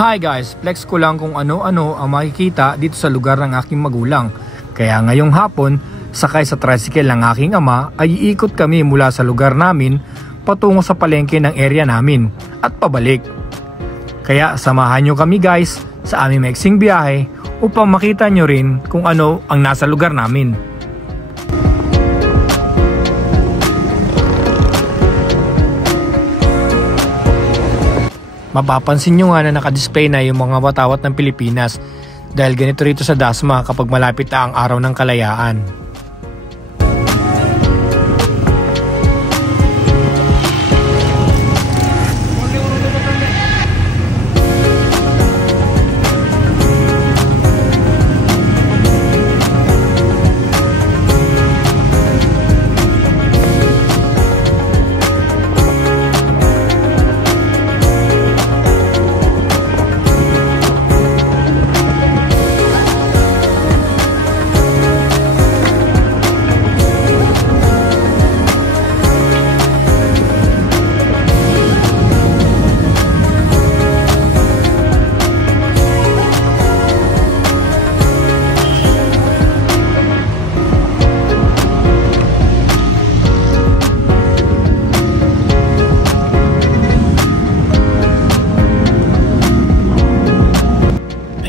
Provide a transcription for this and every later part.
Hi guys, flex ko lang kung ano-ano ang makikita dito sa lugar ng aking magulang. Kaya ngayong hapon, sakay sa tricycle ng aking ama ay iikot kami mula sa lugar namin patungo sa palengke ng area namin at pabalik. Kaya samahan nyo kami guys sa aming maiksing biyahe upang makita nyo rin kung ano ang nasa lugar namin. Mapapansin nyo nga na nakadisplay na yung mga watawat ng Pilipinas dahil ganito rito sa Dasma kapag malapit na ang araw ng kalayaan.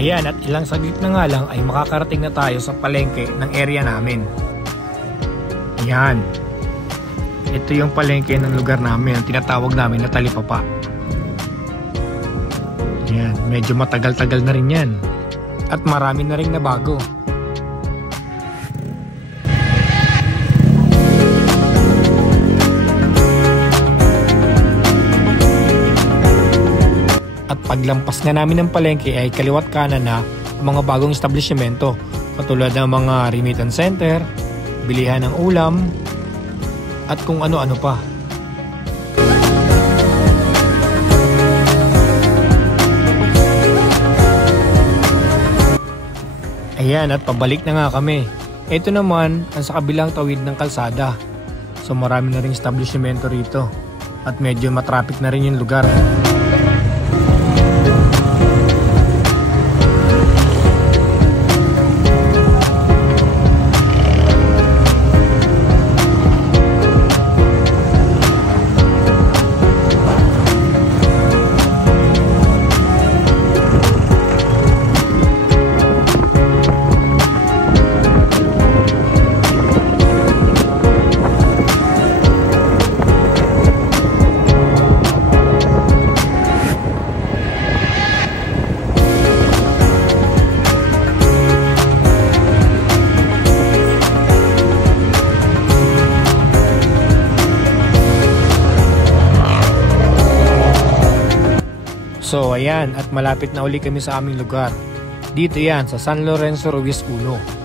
Ayan, at ilang saglit na nga lang ay makakarating na tayo sa palengke ng area namin. Ayan. Ito yung palengke ng lugar namin, ang tinatawag namin na Talipapa. Ayan, medyo matagal-tagal na rin yan. At marami na rin na bago. At paglampas nga namin ng palengke ay kaliwat kanan na mga bagong establishmento katulad ng mga remittance center, bilihan ng ulam, at kung ano-ano pa. Ayan, at pabalik na nga kami. Ito naman ang sa kabilang tawid ng kalsada. So marami na ring establishmento rito at medyo matraffic na rin yung lugar. So ayan, at malapit na uli kami sa aming lugar. Dito yan sa San Lorenzo Ruiz 1.